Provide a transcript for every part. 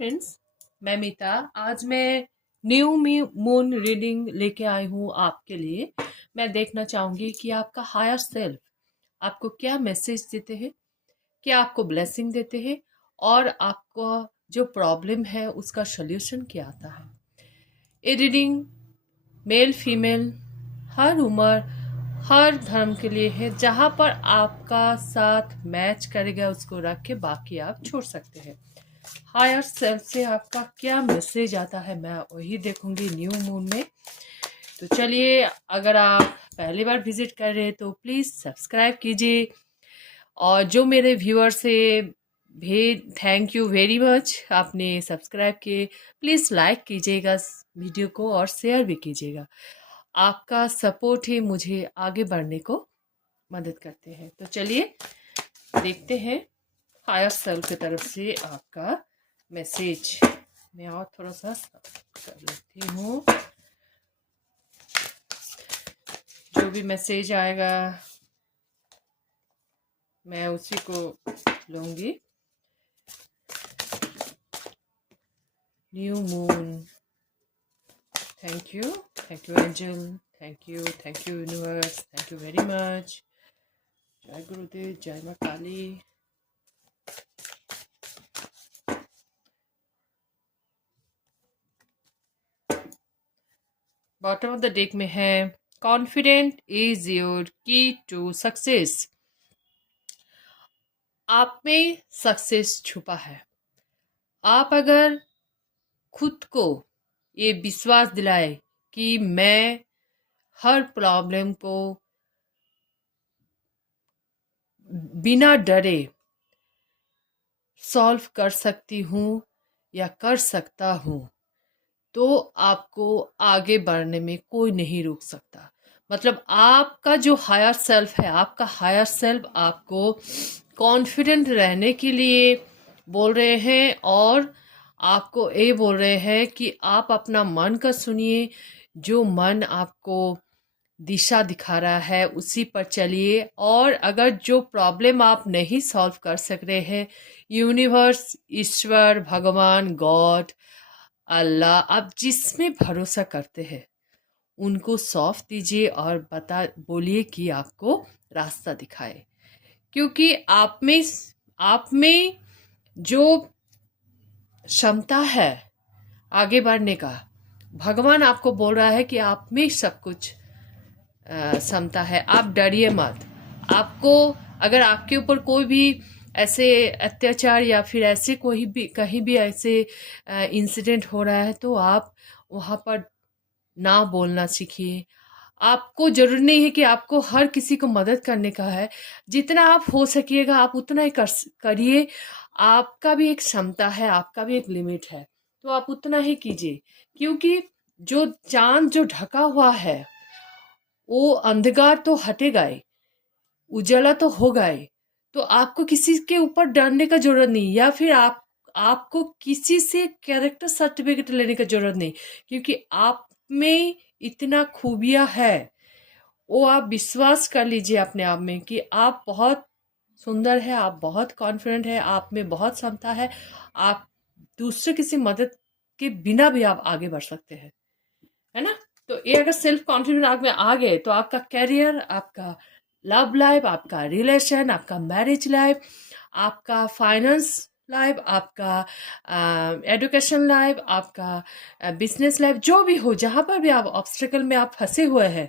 Friends, मैं मीता। आज मैं न्यू मून रीडिंग लेके आई हूँ आपके लिए। मैं देखना चाहूँगी कि आपका हायर सेल्फ आपको क्या मैसेज देते हैं, क्या आपको ब्लेसिंग देते हैं और आपको जो प्रॉब्लम है उसका सल्यूशन क्या आता है। ये रीडिंग मेल फीमेल हर उम्र हर धर्म के लिए है। जहाँ पर आपका साथ मैच करेगा उसको रख के बाकी आप छोड़ सकते हैं। हायर सेल्फ से आपका क्या मैसेज आता है मैं वही देखूंगी न्यू मून में। तो चलिए, अगर आप पहली बार विजिट कर रहे हैं तो प्लीज़ सब्सक्राइब कीजिए। और जो मेरे व्यूअर्स से भी थैंक यू वेरी मच, आपने सब्सक्राइब किए। प्लीज़ लाइक कीजिएगा वीडियो को और शेयर भी कीजिएगा। आपका सपोर्ट ही मुझे आगे बढ़ने को मदद करते हैं। तो चलिए देखते हैं हायर सेल्फ की तरफ से आपका मैसेज। मैं और थोड़ा सा कर लेती हूँ। जो भी मैसेज आएगा मैं उसी को लूँगी। New moon, thank you angel, thank you universe, thank you very much. जय गुरुदेव, जय माँ काली। बॉटम ऑफ द डेक में है कॉन्फिडेंट इज योर की टू सक्सेस। आप में सक्सेस छुपा है। आप अगर खुद को ये विश्वास दिलाए कि मैं हर प्रॉब्लम को बिना डरे सॉल्व कर सकती हूँ या कर सकता हूँ, तो आपको आगे बढ़ने में कोई नहीं रोक सकता। मतलब आपका जो हायर सेल्फ है, आपका हायर सेल्फ आपको कॉन्फिडेंट रहने के लिए बोल रहे हैं और आपको ये बोल रहे हैं कि आप अपना मन का सुनिए। जो मन आपको दिशा दिखा रहा है उसी पर चलिए। और अगर जो प्रॉब्लम आप नहीं सॉल्व कर सक रहे हैं, यूनिवर्स, ईश्वर, भगवान, गॉड, अल्लाह, आप जिसमें भरोसा करते हैं उनको सौंप दीजिए और बोलिए कि आपको रास्ता दिखाए। क्योंकि आप में जो क्षमता है आगे बढ़ने का, भगवान आपको बोल रहा है कि आप में सब कुछ क्षमता है। आप डरिए मत। आपको अगर आपके ऊपर कोई भी ऐसे अत्याचार या फिर ऐसे कोई भी कहीं भी ऐसे इंसिडेंट हो रहा है तो आप वहाँ पर ना बोलना सीखिए। आपको जरूरी नहीं है कि आपको हर किसी को मदद करने का है। जितना आप हो सकिएगा आप उतना ही करिए। आपका भी एक क्षमता है, आपका भी एक लिमिट है, तो आप उतना ही कीजिए। क्योंकि जो चांद जो ढका हुआ है वो अंधकार तो हटेगा ही, उजाला तो होगा ही। तो आपको किसी के ऊपर डरने का जरूरत नहीं, या फिर आपको किसी से कैरेक्टर सर्टिफिकेट लेने का जरूरत नहीं। क्योंकि आप में इतना खूबियां है, वो आप विश्वास कर लीजिए अपने आप में कि आप बहुत सुंदर है, आप बहुत कॉन्फिडेंट है, आप में बहुत क्षमता है। आप दूसरे किसी मदद के बिना भी आप आगे बढ़ सकते हैं, है ना। तो ये अगर सेल्फ कॉन्फिडेंस आप में आ गए तो आपका करियर, आपका लव लाइफ, आपका रिलेशन, आपका मैरिज लाइफ, आपका फाइनेंस लाइफ, आपका एजुकेशन लाइफ, आपका बिजनेस लाइफ, जो भी हो, जहाँ पर भी आप ऑब्स्टेकल में आप फंसे हुए हैं,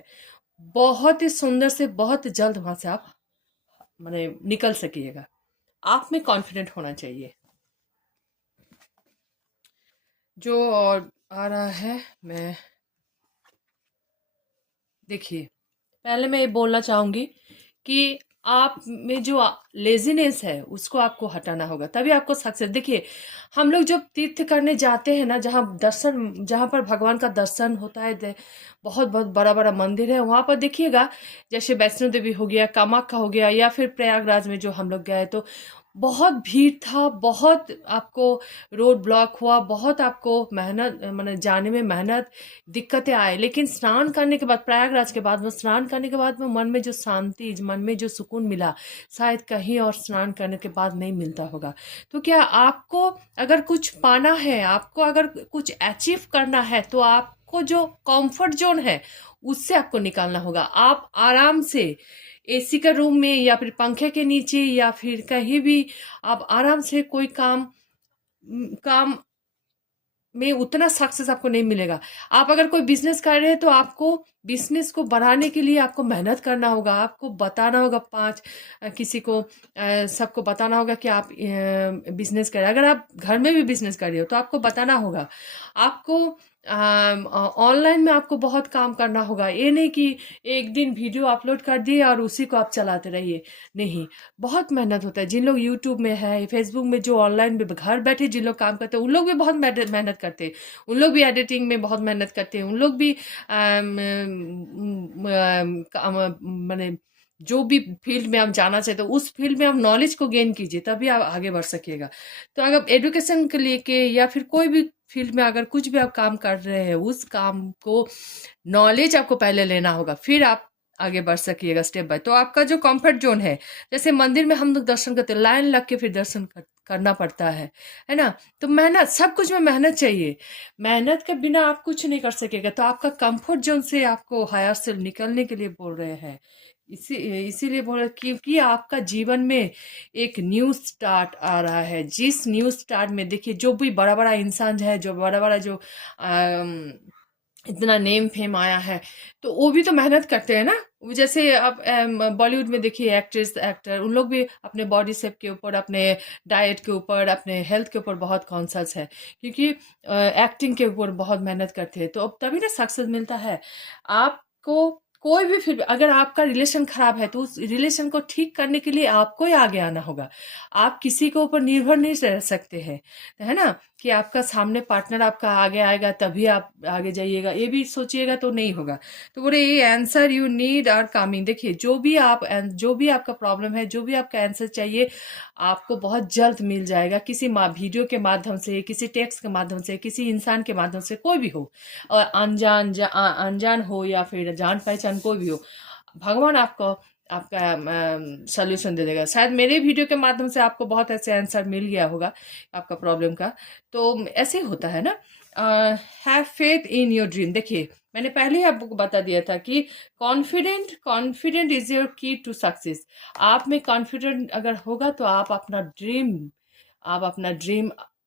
बहुत ही सुंदर से बहुत जल्द वहां से आप माने निकल सकिएगा। आप में कॉन्फिडेंट होना चाहिए। जो और आ रहा है, मैं देखिए, पहले मैं ये बोलना चाहूंगी कि आप में जो लेजीनेस है उसको आपको हटाना होगा, तभी आपको सक्सेस। देखिए, हम लोग जब तीर्थ करने जाते हैं ना, जहाँ पर भगवान का दर्शन होता है, बहुत बहुत बड़ा बड़ा मंदिर है वहां पर देखिएगा। जैसे वैष्णो देवी हो गया, कामाख्या हो गया, या फिर प्रयागराज में जो हम लोग गए, तो बहुत भीड़ था, बहुत आपको रोड ब्लॉक हुआ, बहुत आपको मेहनत मैंने जाने में मेहनत दिक्कतें आए, लेकिन स्नान करने के बाद, प्रयागराज के बाद में स्नान करने के बाद में मन में जो शांति, मन में जो सुकून मिला, शायद कहीं और स्नान करने के बाद नहीं मिलता होगा। तो क्या आपको अगर कुछ पाना है, आपको अगर कुछ अचीव करना है, तो आपको जो कंफर्ट जोन है उससे आपको निकालना होगा। आप आराम से एसी का रूम में या फिर पंखे के नीचे या फिर कहीं भी आप आराम से कोई काम में उतना सक्सेस आपको नहीं मिलेगा। आप अगर कोई बिजनेस कर रहे हैं तो आपको बिजनेस को बढ़ाने के लिए आपको मेहनत करना होगा, आपको बताना होगा किसी को सबको बताना होगा कि आप बिजनेस करें। अगर आप घर में भी बिजनेस कर रहे हो तो आपको बताना होगा। आपको ऑनलाइन में आपको बहुत काम करना होगा। ये नहीं कि एक दिन वीडियो अपलोड कर दिए और उसी को आप चलाते रहिए, नहीं, बहुत मेहनत होता है। जिन लोग यूट्यूब में है, फेसबुक में, जो ऑनलाइन में घर बैठे जिन लोग काम करते हैं, उन लोग भी बहुत मेहनत करते हैं, उन लोग भी एडिटिंग में बहुत मेहनत करते हैं, उन लोग भी मैंने जो भी फील्ड में आप जाना चाहते हो उस फील्ड में आप नॉलेज को गेन कीजिए, तभी आप आगे बढ़ सकिएगा। तो अगर एजुकेशन के लेके या फिर कोई भी फील्ड में अगर कुछ भी आप काम कर रहे हैं, उस काम को नॉलेज आपको पहले लेना होगा, फिर आप आगे बढ़ सकिएगा स्टेप बाय। तो आपका जो कंफर्ट जोन है, जैसे मंदिर में हम लोग दर्शन करते हैं, लाइन लग के फिर दर्शन करना पड़ता है ना। तो मेहनत, सब कुछ में मेहनत चाहिए। मेहनत के बिना आप कुछ नहीं कर सकेगा। तो आपका कंफर्ट जोन से आपको हायर से निकलने के लिए बोल रहे हैं, इसीलिए बोल रहे, क्योंकि आपका जीवन में एक न्यू स्टार्ट आ रहा है। जिस न्यू स्टार्ट में देखिए, जो भी बड़ा बड़ा इंसान है, जो बड़ा बड़ा जो इतना नेम फेम आया है, तो वो भी तो मेहनत करते हैं ना। जैसे आप बॉलीवुड में देखिए, एक्ट्रेस एक्टर, उन लोग भी अपने बॉडी शेप के ऊपर, अपने डाइट के ऊपर, अपने हेल्थ के ऊपर बहुत कॉन्शियस है, क्योंकि एक्टिंग के ऊपर बहुत मेहनत करते हैं। तो अब तभी ना सक्सेस मिलता है आपको। कोई भी फिर अगर आपका रिलेशन खराब है तो उस रिलेशन को ठीक करने के लिए आपको ही आगे आना होगा। आप किसी के ऊपर निर्भर नहीं रह सकते हैं, है ना, कि आपका सामने पार्टनर आपका आगे आएगा तभी आप आगे जाइएगा, ये भी सोचिएगा तो नहीं होगा। तो बोले ये answer you need are coming. देखिए, जो भी आपका प्रॉब्लम है, जो भी आपका आंसर चाहिए, आपको बहुत जल्द मिल जाएगा, किसी वीडियो के माध्यम से, किसी टेक्स्ट के माध्यम से, किसी इंसान के माध्यम से, कोई भी हो, और अनजान हो या फिर जान पहचान कोई भी हो, भगवान आपको आपका सॉल्यूशन दे देगा। शायद मेरे वीडियो के माध्यम से आपको बहुत ऐसे आंसर मिल गया होगा आपका प्रॉब्लम का। तो ऐसे ही होता है ना। Have faith in your dream. देखिए, मैंने पहले ही आपको बता दिया था कि कॉन्फिडेंट इज योर की टू सक्सेस। आप में कॉन्फिडेंट अगर होगा तो आप अपना ड्रीम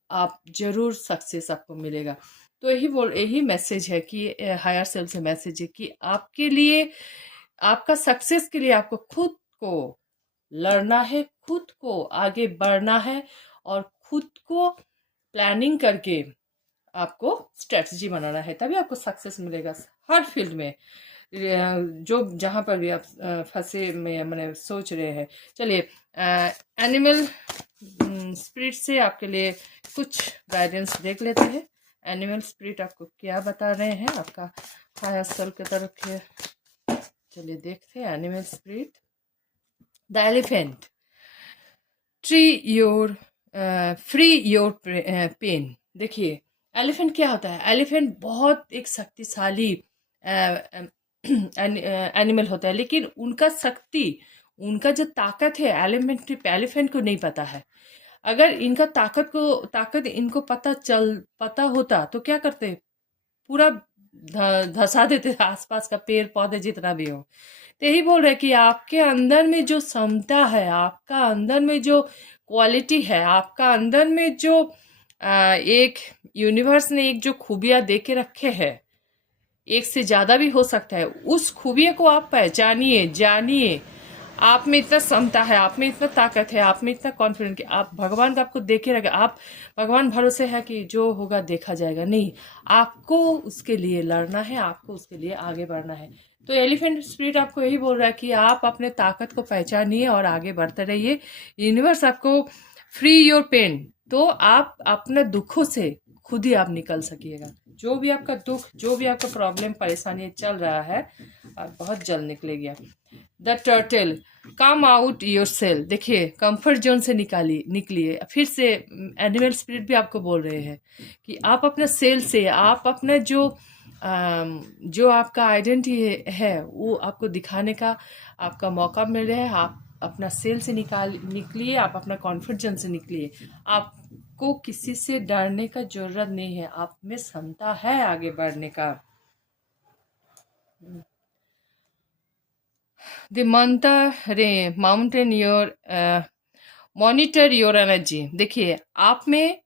आप जरूर सक्सेस आपको मिलेगा। तो यही मैसेज है कि हायर सेल्फ से मैसेज है कि आपके लिए, आपका सक्सेस के लिए आपको खुद को लड़ना है, खुद को आगे बढ़ना है, और खुद को प्लानिंग करके आपको स्ट्रेटजी बनाना है, तभी आपको सक्सेस मिलेगा हर फील्ड में, जो जहाँ पर भी आप फंसे में मैंने सोच रहे हैं। चलिए, एनिमल स्पिरिट से आपके लिए कुछ गाइडेंस देख लेते हैं। एनिमल स्पिरिट आपको क्या बता रहे हैं आपका हायर सेल्फ की तरफ है। चलिए देखते हैं। Animal spirit, the elephant, free your pain. देखिए, एलिफेंट क्या होता है? एलिफेंट बहुत एक शक्तिशाली एनिमल होता है, लेकिन उनका जो ताकत है एलिफेंट को नहीं पता है। अगर इनका ताकत इनको पता होता तो क्या करते, पूरा धसा देते आसपास का पेड़ पौधे जितना भी हो। तो यही बोल रहे कि आपके अंदर में जो क्षमता है, आपका अंदर में जो क्वालिटी है, आपका अंदर में जो एक यूनिवर्स ने एक जो खूबियां दे के रखे हैं, एक से ज्यादा भी हो सकता है, उस खूबियों को आप पहचानिए, जानिए। आप में इतना क्षमता है, आप में इतना ताकत है, आप में इतना कॉन्फिडेंट कि आप भगवान का आपको देखे रखे। आप भगवान भरोसे है कि जो होगा देखा जाएगा, नहीं, आपको उसके लिए लड़ना है, आपको उसके लिए आगे बढ़ना है। तो एलिफेंट स्पिरिट आपको यही बोल रहा है कि आप अपने ताकत को पहचानिए और आगे बढ़ते रहिए। यूनिवर्स आपको फ्री योर पेन, तो आप अपने दुखों से खुद ही आप निकल सकिएगा। जो भी आपका दुख, जो भी आपका प्रॉब्लम परेशानी चल रहा है, आप बहुत जल्द निकलेगी। The turtle, come out your shell, देखिए कंफर्ट जोन से निकलिए। फिर से एनिमल स्पिरिट भी आपको बोल रहे हैं कि आप अपना सेल से, आप अपना जो आपका आइडेंटिटी है वो आपको दिखाने का आपका मौका मिल रहा है। आप अपना सेल से निकलिए, आप अपना कॉन्फर्ट जोन से निकलिए। आपको किसी से डरने का जरूरत नहीं है, आप में क्षमता है आगे बढ़ने का। The mantra रे mountain your monitor your energy. देखिए आप में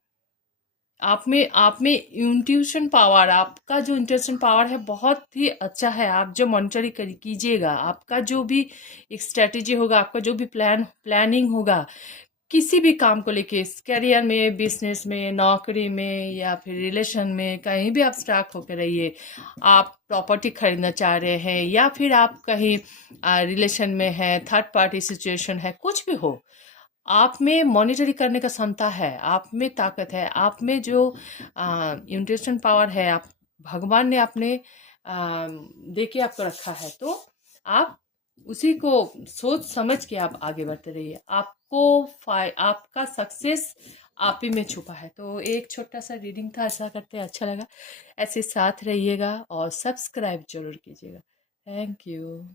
इंट्यूशन पावर, आपका जो इंट्यूशन पावर है बहुत ही अच्छा है। आप जो मॉनिटरी कीजिएगा, आपका जो भी एक स्ट्रेटेजी होगा, आपका जो भी प्लानिंग होगा किसी भी काम को लेके, करियर में, बिजनेस में, नौकरी में या फिर रिलेशन में, कहीं भी आप स्टार्ट होकर रहिए। आप प्रॉपर्टी खरीदना चाह रहे हैं या फिर आप कहीं रिलेशन में है, थर्ड पार्टी सिचुएशन है, कुछ भी हो, आप में मॉनिटरी करने का क्षमता है, आप में ताकत है, आप में जो इंट्यूशन पावर है, आप भगवान ने अपने दे के आपको रखा है। तो आप उसी को सोच समझ के आप आगे बढ़ते रहिए। आपका सक्सेस आप ही में छुपा है। तो एक छोटा सा रीडिंग था, ऐसा करते अच्छा लगा। ऐसे साथ रहिएगा और सब्सक्राइब जरूर कीजिएगा। Thank you.